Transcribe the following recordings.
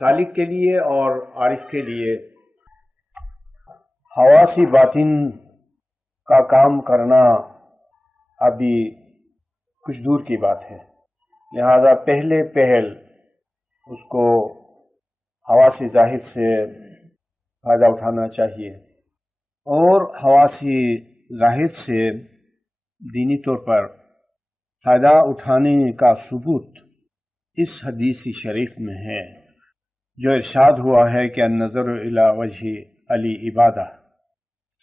سالک کے لیے اور عارف کے لیے حواس باطن کا کام کرنا ابھی کچھ دور کی بات ہے، لہذا پہلے پہل اس کو حواس ظاہر سے فائدہ اٹھانا چاہیے، اور حواس ظاہر سے دینی طور پر فائدہ اٹھانے کا ثبوت اس حدیث شریف میں ہے جو ارشاد ہوا ہے کہ النظر الی وجہ علی عبادہ،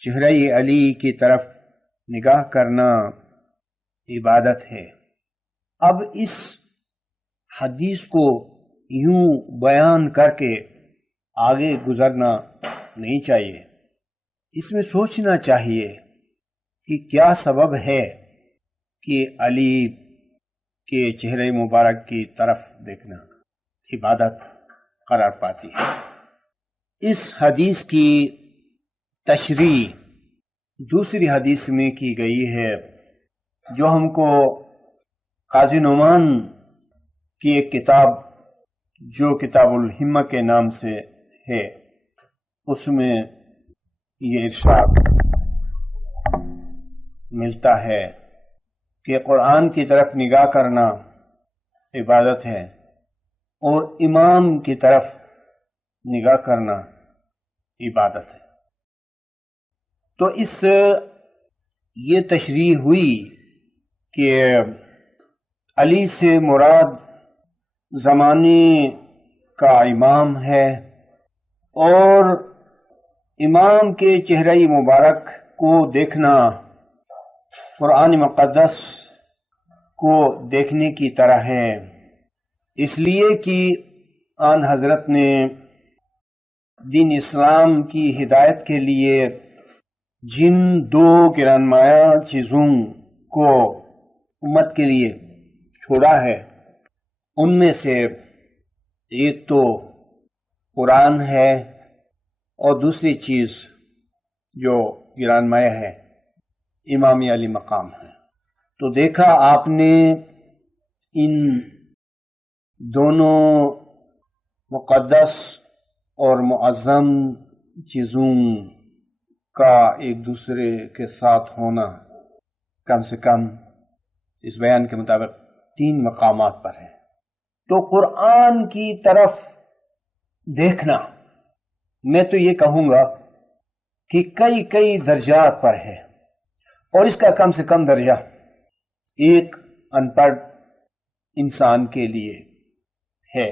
چہرہ علی کی طرف نگاہ کرنا عبادت ہے۔ اب اس حدیث کو یوں بیان کر کے آگے گزرنا نہیں چاہیے، اس میں سوچنا چاہیے کہ کیا سبب ہے کہ علی کے چہرے مبارک کی طرف دیکھنا عبادت قرار پاتی ہے۔ اس حدیث کی تشریح دوسری حدیث میں کی گئی ہے جو ہم کو قاضی نعمان کی ایک کتاب جو کتاب الہمہ کے نام سے ہے، اس میں یہ ارشاد ملتا ہے کہ قرآن کی طرف نگاہ کرنا عبادت ہے اور امام کی طرف نگاہ کرنا عبادت ہے۔ تو اس یہ تشریح ہوئی کہ علی سے مراد زمانے کا امام ہے، اور امام کے چہرہ مبارک کو دیکھنا قرآن مقدس کو دیکھنے کی طرح ہے، اس لیے کہ آن حضرت نے دین اسلام کی ہدایت کے لیے جن دو گرانمایہ چیزوں کو امت کے لیے چھوڑا ہے ان میں سے ایک تو قرآن ہے اور دوسری چیز جو گرانمایہ ہے امام علی مقام ہے۔ تو دیکھا آپ نے ان دونوں مقدس اور معظم چیزوں کا ایک دوسرے کے ساتھ ہونا کم سے کم اس بیان کے مطابق 3 مقامات پر ہے۔ تو قرآن کی طرف دیکھنا میں تو یہ کہوں گا کہ کئی درجات پر ہے، اور اس کا کم سے کم درجہ ایک ان پڑھ انسان کے لیے ہے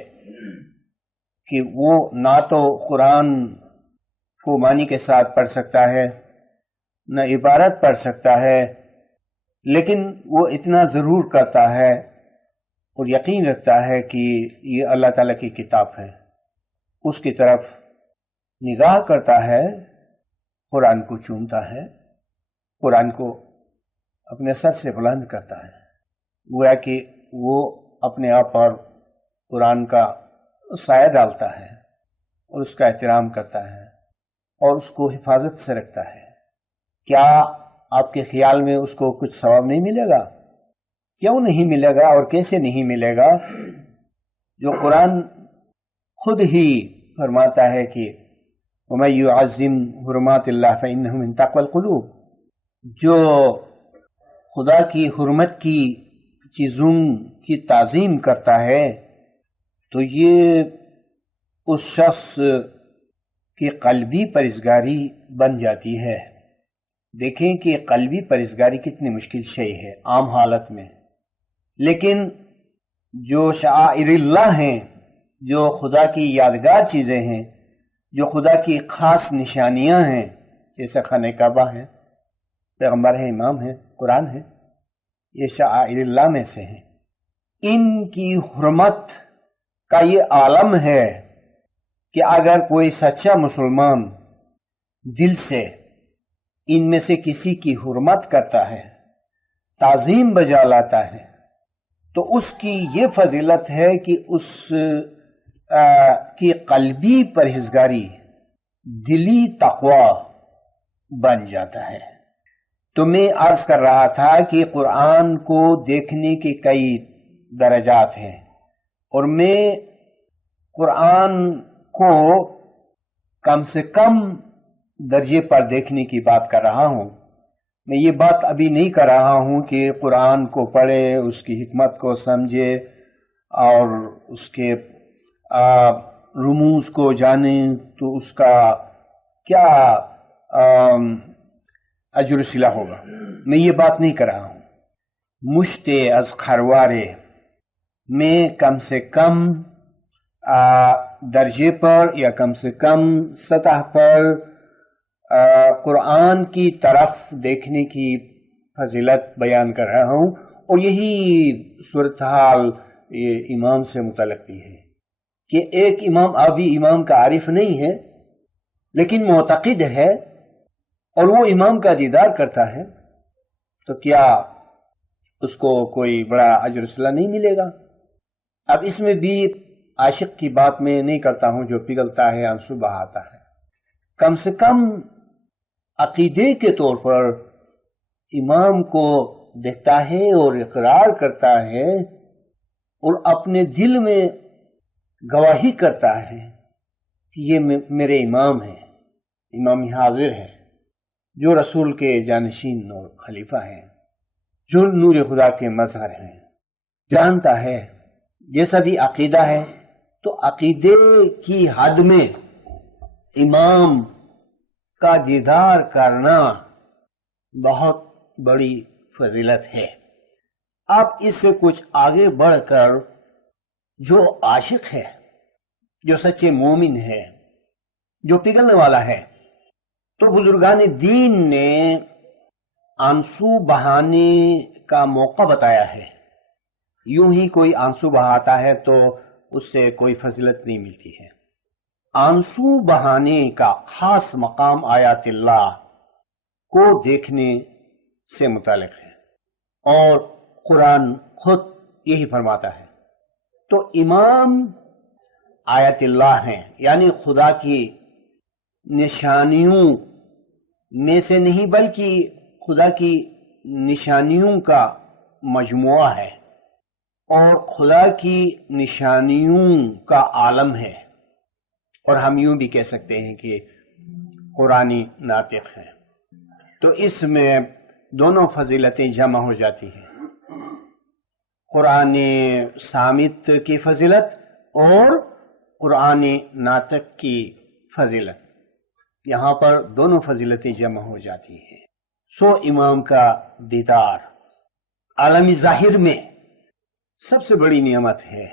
کہ وہ نہ تو قرآن کو معنی کے ساتھ پڑھ سکتا ہے، نہ عبارت پڑھ سکتا ہے، لیکن وہ اتنا ضرور کرتا ہے اور یقین رکھتا ہے کہ یہ اللہ تعالیٰ کی کتاب ہے، اس کی طرف نگاہ کرتا ہے، قرآن کو چومتا ہے، قرآن کو اپنے سر سے بلند کرتا ہے، گویا کہ وہ اپنے آپ پر قرآن کا سایہ ڈالتا ہے اور اس کا احترام کرتا ہے اور اس کو حفاظت سے رکھتا ہے۔ کیا آپ کے خیال میں اس کو کچھ ثواب نہیں ملے گا؟ کیوں نہیں ملے گا اور کیسے نہیں ملے گا؟ جو قرآن خود ہی فرماتا ہے کہ وَمَن يُعَظِّمْ حُرُمَاتِ اللَّهِ فَإِنَّهُ مِن تَقْوَى الْقُلُوبِ، جو خدا کی حرمت کی چیزوں کی تعظیم کرتا ہے تو یہ اس شخص کی قلبی پرہیزگاری بن جاتی ہے۔ دیکھیں کہ قلبی پرہیزگاری کتنی مشکل شے ہے عام حالت میں، لیکن جو شعائر اللہ ہیں، جو خدا کی یادگار چیزیں ہیں، جو خدا کی خاص نشانیاں ہیں، جیسے خانہ کعبہ ہے، پیغمبر ہے، امام ہے، قرآن ہے، یہ شعائر اللہ میں سے ہیں۔ ان کی حرمت کا یہ عالم ہے کہ اگر کوئی سچا مسلمان دل سے ان میں سے کسی کی حرمت کرتا ہے، تعظیم بجا لاتا ہے، تو اس کی یہ فضیلت ہے کہ اس کی قلبی پرہیزگاری دلی تقوی بن جاتا ہے۔ تو میں عرض کر رہا تھا کہ قرآن کو دیکھنے کے کئی درجات ہیں، اور میں قرآن کو کم سے کم درجے پر دیکھنے کی بات کر رہا ہوں. میں یہ بات ابھی نہیں کر رہا ہوں کہ قرآن کو پڑھے، اس کی حکمت کو سمجھے اور اس کے رموز کو جانیں تو اس کا کیا اجر و صلہ ہوگا. میں یہ بات نہیں کر رہا ہوں. مشت از خروارے میں کم سے کم درجے پر یا کم سے کم سطح پر قرآن کی طرف دیکھنے کی فضیلت بیان کر رہا ہوں. اور یہی صورتحال یہ امام سے متعلق بھی ہے کہ ایک امام ابھی امام کا عارف نہیں ہے لیکن معتقد ہے اور وہ امام کا دیدار کرتا ہے، تو کیا اس کو کوئی بڑا اجر و صلہ نہیں ملے گا؟ اب اس میں بھی عاشق کی بات میں نہیں کرتا ہوں جو پگھلتا ہے، آنسو بہاتا ہے. کم سے کم عقیدے کے طور پر امام کو دیکھتا ہے اور اقرار کرتا ہے اور اپنے دل میں گواہی کرتا ہے کہ یہ میرے امام ہیں، امام حاضر ہیں، جو رسول کے جانشین اور خلیفہ ہیں، جو نور خدا کے مظہر ہیں. جانتا ہے یہ سبھی عقیدہ ہے. تو عقیدے کی حد میں امام کا دیدار کرنا بہت بڑی فضیلت ہے. اب اس سے کچھ آگے بڑھ کر جو عاشق ہے، جو سچے مومن ہے، جو پگھلنے والا ہے، تو بزرگان دین نے آنسو بہانے کا موقع بتایا ہے. یوں ہی کوئی آنسو بہاتا ہے تو اس سے کوئی فضیلت نہیں ملتی ہے. آنسو بہانے کا خاص مقام آیات اللہ کو دیکھنے سے متعلق ہے اور قرآن خود یہی فرماتا ہے. تو امام آیات اللہ ہیں، یعنی خدا کی نشانیوں میں سے نہیں بلکہ خدا کی نشانیوں کا مجموعہ ہے اور خدا کی نشانیوں کا عالم ہے. اور ہم یوں بھی کہہ سکتے ہیں کہ قرآنی ناطق ہے. تو اس میں دونوں فضیلتیں جمع ہو جاتی ہیں، قرآن صامت کی فضیلت اور قرآن ناطق کی فضیلت. یہاں پر دونوں فضیلتیں جمع ہو جاتی ہیں. سو امام کا دیدار عالمی ظاہر میں سب سے بڑی نعمت ہے.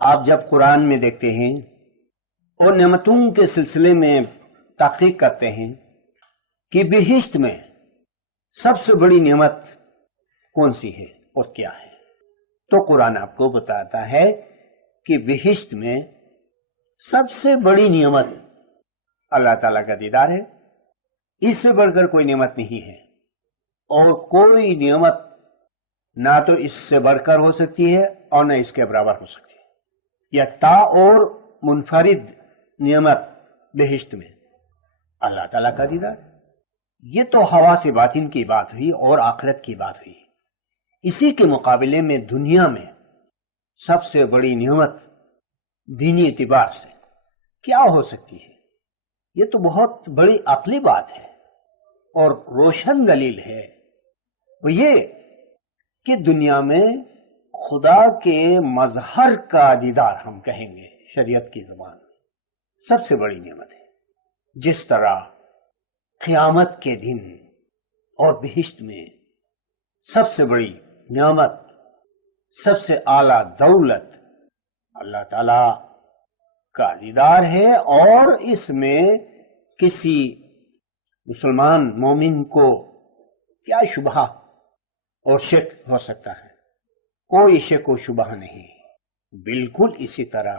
آپ جب قرآن میں دیکھتے ہیں اور نعمتوں کے سلسلے میں تحقیق کرتے ہیں کہ بہشت میں سب سے بڑی نعمت کون سی ہے اور کیا ہے، تو قرآن آپ کو بتاتا ہے کہ بہشت میں سب سے بڑی نعمت اللہ تعالیٰ کا دیدار ہے. اس سے بڑھ کر کوئی نعمت نہیں ہے اور کوئی نعمت نہ تو اس سے بڑھ کر ہو سکتی ہے اور نہ اس کے برابر ہو سکتی ہے. یکتا اور منفرد نعمت بہشت میں اللہ تعالیٰ کا دیدار. یہ تو حواس باطن کی بات ہوئی اور آخرت کی بات ہوئی. اسی کے مقابلے میں دنیا میں سب سے بڑی نعمت دینی اعتبار سے کیا ہو سکتی ہے؟ یہ تو بہت بڑی عقلی بات ہے اور روشن دلیل ہے. وہ یہ کہ دنیا میں خدا کے مظہر کا دیدار ہم کہیں گے شریعت کی زبان میں سب سے بڑی نعمت ہے. جس طرح قیامت کے دن اور بہشت میں سب سے بڑی نعمت، سب سے اعلیٰ دولت اللہ تعالی کا دیدار ہے، اور اس میں کسی مسلمان مومن کو کیا شبہ اور شک ہو سکتا ہے؟ کوئی شک و شبہ نہیں. بالکل اسی طرح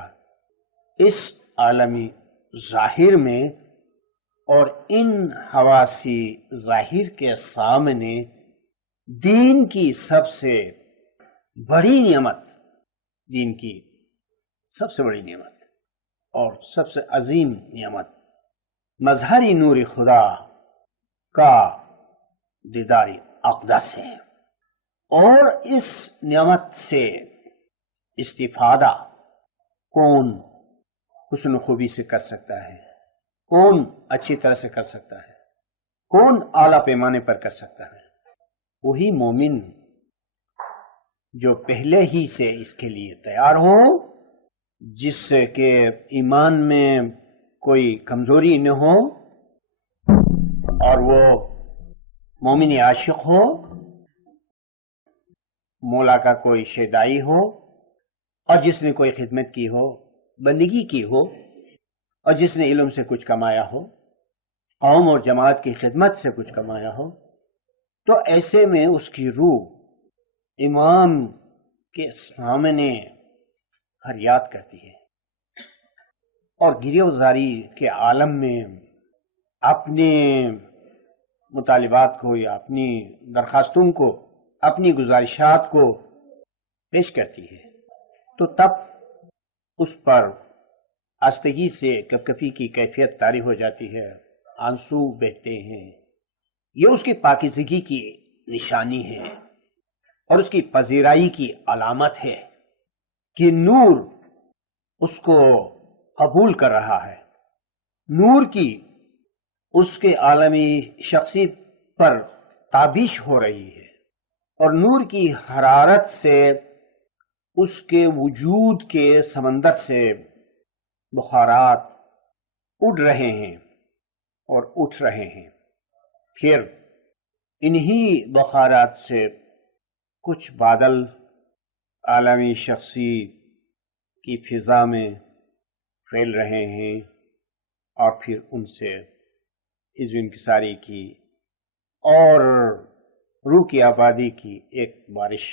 اس عالمی ظاہر میں اور ان حواسی ظاہر کے سامنے دین کی سب سے بڑی نعمت، دین کی سب سے بڑی نعمت اور سب سے عظیم نعمت مظہری نور خدا کا دیدار اقدس ہے. اور اس نعمت سے استفادہ کون حسن و خوبی سے کر سکتا ہے، کون اچھی طرح سے کر سکتا ہے، کون اعلیٰ پیمانے پر کر سکتا ہے؟ وہی مومن جو پہلے ہی سے اس کے لیے تیار ہو، جس سے کہ ایمان میں کوئی کمزوری نہ ہو، اور وہ مومن عاشق ہو، مولا کا کوئی شیدائی ہو، اور جس نے کوئی خدمت کی ہو، بندگی کی ہو، اور جس نے علم سے کچھ کمایا ہو، قوم اور جماعت کی خدمت سے کچھ کمایا ہو، تو ایسے میں اس کی روح امام کے سامنے فریاد کرتی ہے، اور گریہ وزاری کے عالم میں اپنے مطالبات کو یا اپنی درخواستوں کو، اپنی گزارشات کو پیش کرتی ہے، تو تب اس پر آستگی سے کپکپی کی کیفیت طاری ہو جاتی ہے، آنسو بہتے ہیں۔ یہ اس کی پاکیزگی کی نشانی ہے اور اس کی پذیرائی کی علامت ہے کہ نور اس کو قبول کر رہا ہے، نور کی اس کے عالمی شخصی پر تابش ہو رہی ہے، اور نور کی حرارت سے اس کے وجود کے سمندر سے بخارات اڑ رہے ہیں اور اٹھ رہے ہیں۔ پھر انہی بخارات سے کچھ بادل عالمی شخصی کی فضا میں پھیل رہے ہیں، اور پھر ان سے عزو انکساری کی اور روح کی آبادی کی ایک بارش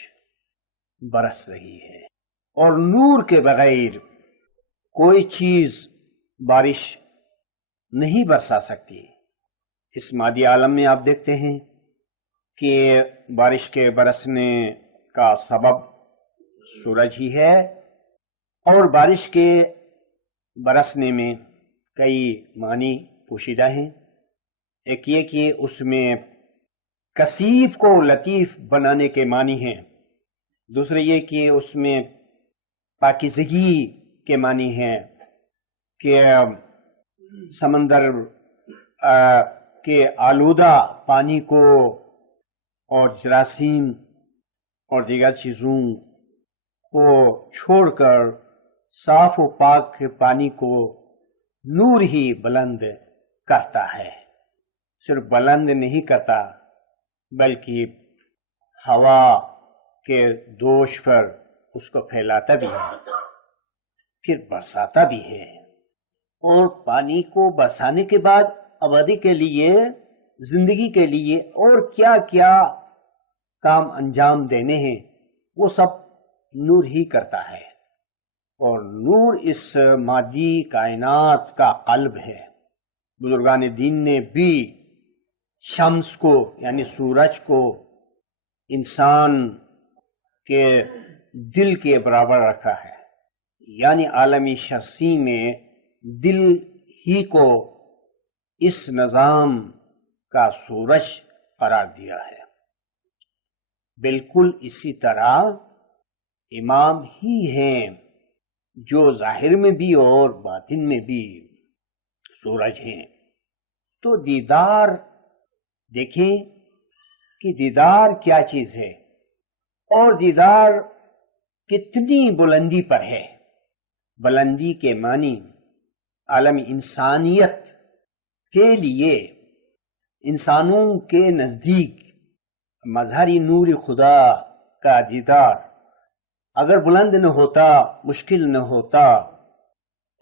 برس رہی ہے، اور نور کے بغیر کوئی چیز بارش نہیں برسا سکتی۔ اس مادی عالم میں آپ دیکھتے ہیں کہ بارش کے برسنے کا سبب سورج ہی ہے، اور بارش کے برسنے میں کئی معنی پوشیدہ ہیں۔ ایک یہ کہ اس میں کثیف کو لطیف بنانے کے معنی ہیں، دوسرے یہ کہ اس میں پاکیزگی کے معنی ہیں کہ سمندر کے آلودہ پانی کو اور جراثیم اور دیگر چیزوں کو چھوڑ کر صاف و پاک پانی کو نور ہی بلند کرتا ہے، صرف بلند نہیں کرتا بلکہ ہوا کے دوش پر اس کو پھیلاتا بھی ہے، پھر برساتا بھی ہے، اور پانی کو برسانے کے بعد آبادی کے لیے، زندگی کے لیے اور کیا کیا کام انجام دینے ہیں وہ سب نور ہی کرتا ہے، اور نور اس مادی کائنات کا قلب ہے۔ بزرگان دین نے بھی شمس کو یعنی سورج کو انسان کے دل کے برابر رکھا ہے، یعنی عالمی شخصی میں دل ہی کو اس نظام کا سورج قرار دیا ہے۔ بالکل اسی طرح امام ہی ہیں جو ظاہر میں بھی اور باطن میں بھی سورج ہیں۔ تو دیدار دیکھیں کہ دیدار کیا چیز ہے، اور دیدار کتنی بلندی پر ہے۔ بلندی کے معنی عالم انسانیت کے لیے، انسانوں کے نزدیک مظہری نور خدا کا دیدار اگر بلند نہ ہوتا، مشکل نہ ہوتا،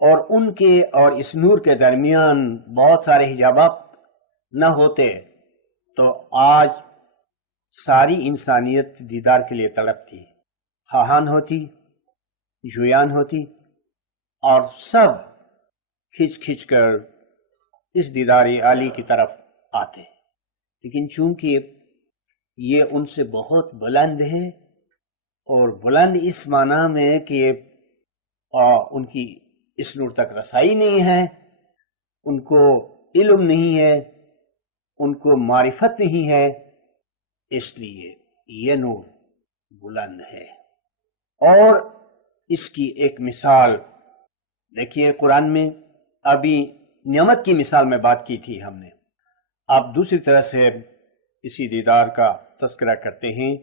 اور ان کے اور اس نور کے درمیان بہت سارے حجابات نہ ہوتے، تو آج ساری انسانیت دیدار کے لیے تڑپتی، خواہان ہوتی، جویان ہوتی، اور سب کھچ کھچ کر اس دیدار عالی کی طرف آتے۔ لیکن چونکہ یہ ان سے بہت بلند ہے، اور بلند اس معنی میں کہ ان کی اس نور تک رسائی نہیں ہے، ان کو علم نہیں ہے، ان کو معرفت نہیں ہے، اس لیے یہ نور بلند ہے۔ اور اس کی ایک مثال دیکھیے قرآن میں ابھی نعمت کی مثال میں بات کی تھی ہم نے، آپ دوسری طرح سے اسی دیدار کا تذکرہ کرتے ہیں۔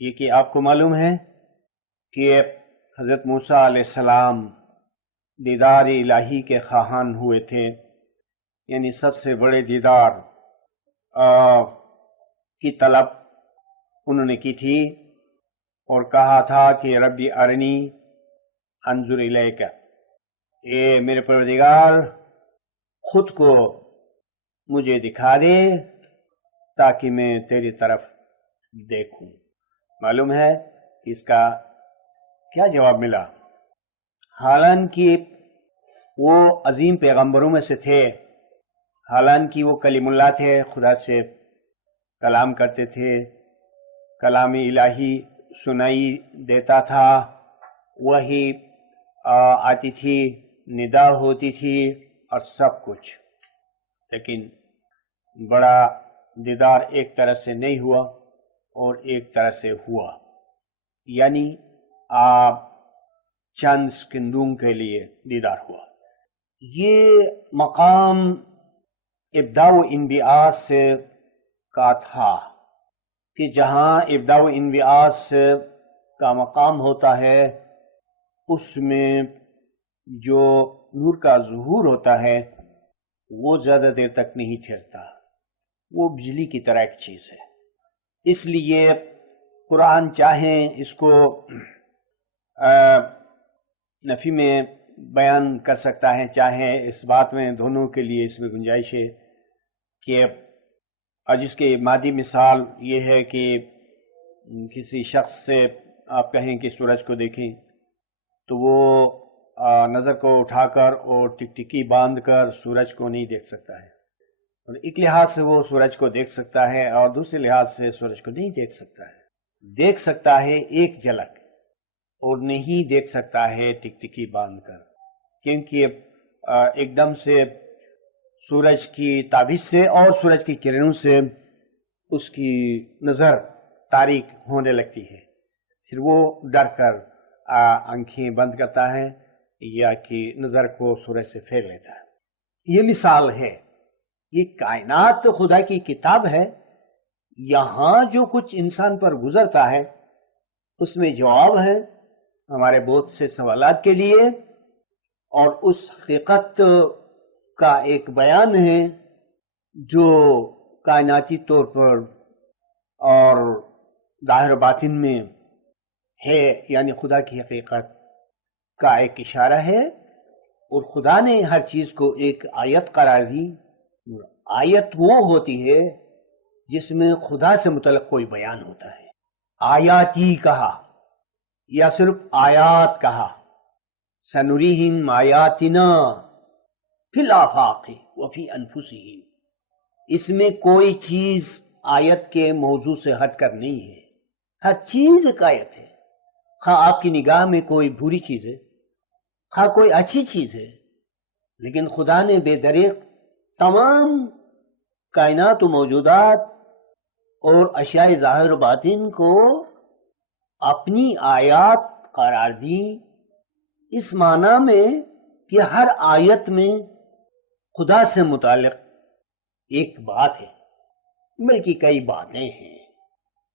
یہ کہ آپ کو معلوم ہے کہ حضرت موسیٰ علیہ السلام دیدار الہی کے خواہاں ہوئے تھے، یعنی سب سے بڑے دیدار کی طلب انہوں نے کی تھی، اور کہا تھا کہ ربی ارنی انظر الیک، اے میرے پروردگار خود کو مجھے دکھا دے تاکہ میں تیری طرف دیکھوں۔ معلوم ہے کہ اس کا کیا جواب ملا؟ حالانکہ وہ عظیم پیغمبروں میں سے تھے، حالانکہ وہ کلیم اللہ تھے، خدا سے کلام کرتے تھے، کلام الہی سنائی دیتا تھا، وہی آتی تھی، ندا ہوتی تھی اور سب کچھ، لیکن بڑا دیدار ایک طرح سے نہیں ہوا اور ایک طرح سے ہوا، یعنی چند سکندوں کے لیے دیدار ہوا۔ یہ مقام ابداء و انبعاث کا تھا کہ جہاں ابداء و انبعاث کا مقام ہوتا ہے اس میں جو نور کا ظہور ہوتا ہے وہ زیادہ دیر تک نہیں ٹھہرتا، وہ بجلی کی طرح ایک چیز ہے۔ اس لیے قرآن چاہیں اس کو نفی میں بیان کر سکتا ہے، چاہے اس بات میں، دونوں کے لیے اس میں گنجائش ہے کہ جس کے مادی مثال یہ ہے کہ کسی شخص سے آپ کہیں کہ سورج کو دیکھیں تو وہ نظر کو اٹھا کر اور ٹکٹکی باندھ کر سورج کو نہیں دیکھ سکتا ہے، اور ایک لحاظ سے وہ سورج کو دیکھ سکتا ہے اور دوسرے لحاظ سے سورج کو نہیں دیکھ سکتا ہے۔ دیکھ سکتا ہے ایک جھلک اور نہیں دیکھ سکتا ہے ٹکٹکی باندھ کر، کیونکہ ایک دم سے سورج کی تابش سے اور سورج کی کرنوں سے اس کی نظر تاریک ہونے لگتی ہے، پھر وہ ڈر کر آنکھیں بند کرتا ہے یا کہ نظر کو سورج سے پھیر لیتا ہے۔ یہ مثال ہے، یہ کائنات تو خدا کی کتاب ہے، یہاں جو کچھ انسان پر گزرتا ہے اس میں جواب ہے ہمارے بہت سے سوالات کے لیے، اور اس حقیقت کا ایک بیان ہے جو کائناتی طور پر اور ظاہر باطن میں ہے، یعنی خدا کی حقیقت کا ایک اشارہ ہے، اور خدا نے ہر چیز کو ایک آیت قرار دی۔ آیت وہ ہوتی ہے جس میں خدا سے متعلق کوئی بیان ہوتا ہے۔ آیاتی کہا یا صرف آیات کہا، سنریہم آیاتنا فی الآفاق وفی انفسہم، اس میں کوئی چیز آیت کے موضوع سے ہٹ کر نہیں ہے، ہر چیز ایک آیت ہے، خواہ آپ کی نگاہ میں کوئی بری چیز ہے، خواہ کوئی اچھی چیز ہے، لیکن خدا نے بے دریغ تمام کائنات و موجودات اور اشیاء ظاہر و باطن کو اپنی آیات قرار دی، اس معنی میں کہ ہر آیت میں خدا سے متعلق ایک بات ہے، بلکہ کئی باتیں ہیں۔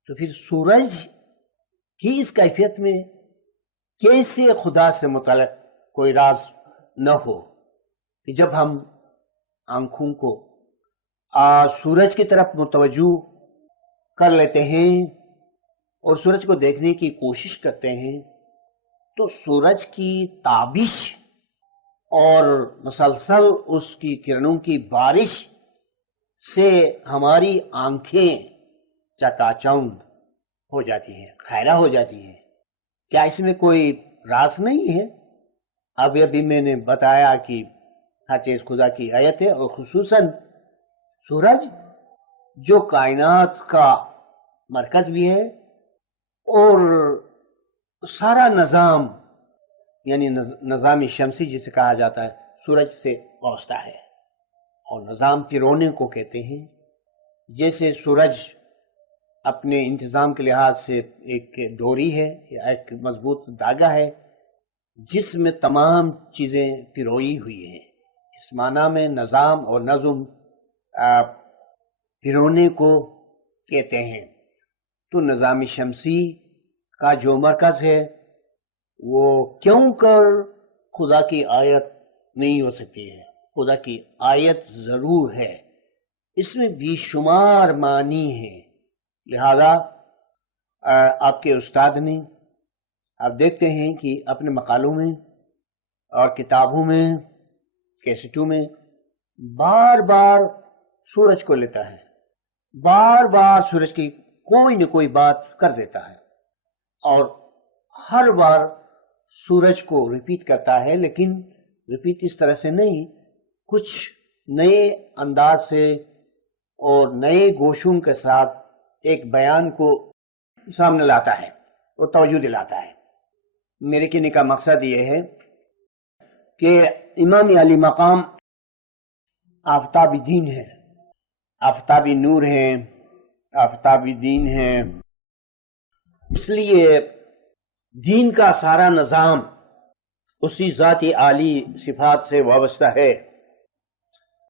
تو پھر سورج کی اس کیفیت میں کیسے خدا سے متعلق کوئی راز نہ ہو کہ جب ہم آنکھوں کو سورج کی طرف متوجہ کر لیتے ہیں اور سورج کو دیکھنے کی کوشش کرتے ہیں تو سورج کی تابش اور مسلسل اس کی کرنوں کی بارش سے ہماری آنکھیں چکا چوند ہو جاتی ہیں، خیرہ ہو جاتی ہیں۔ کیا اس میں کوئی راز نہیں ہے؟ ابھی میں نے بتایا کہ ہر چیز خدا کی آیت ہے، اور خصوصاً سورج جو کائنات کا مرکز بھی ہے اور سارا نظام، یعنی نظام شمسی جسے کہا جاتا ہے، سورج سے وابستہ ہے، اور نظام پیرونے کو کہتے ہیں۔ جیسے سورج اپنے انتظام کے لحاظ سے ایک ڈوری ہے یا ایک مضبوط دھاگا ہے، جس میں تمام چیزیں پروئی ہوئی ہیں. اس معنی میں نظام اور نظم پرونے کو کہتے ہیں. تو نظام شمسی کا جو مرکز ہے وہ کیوں کر خدا کی آیت نہیں ہو سکتی ہے؟ خدا کی آیت ضرور ہے، اس میں بے شمار معنی ہیں. لہذا آپ کے استاد نے، آپ دیکھتے ہیں کہ اپنے مقالوں میں اور کتابوں میں، کیسٹوں میں بار بار سورج کو لیتا ہے، بار بار سورج کی کوئی نہ کوئی بات کر دیتا ہے، اور ہر بار سورج کو ریپیٹ کرتا ہے، لیکن ریپیٹ اس طرح سے نہیں، کچھ نئے انداز سے اور نئے گوشوں کے ساتھ ایک بیان کو سامنے لاتا ہے اور توجہ دلاتا ہے. میرے کہنے کا مقصد یہ ہے کہ امام علی مقام آفتابی دین ہے، آفتابی نور ہے، آفتابی دین ہے. اس لیے دین کا سارا نظام اسی ذات عالی صفات سے وابستہ ہے.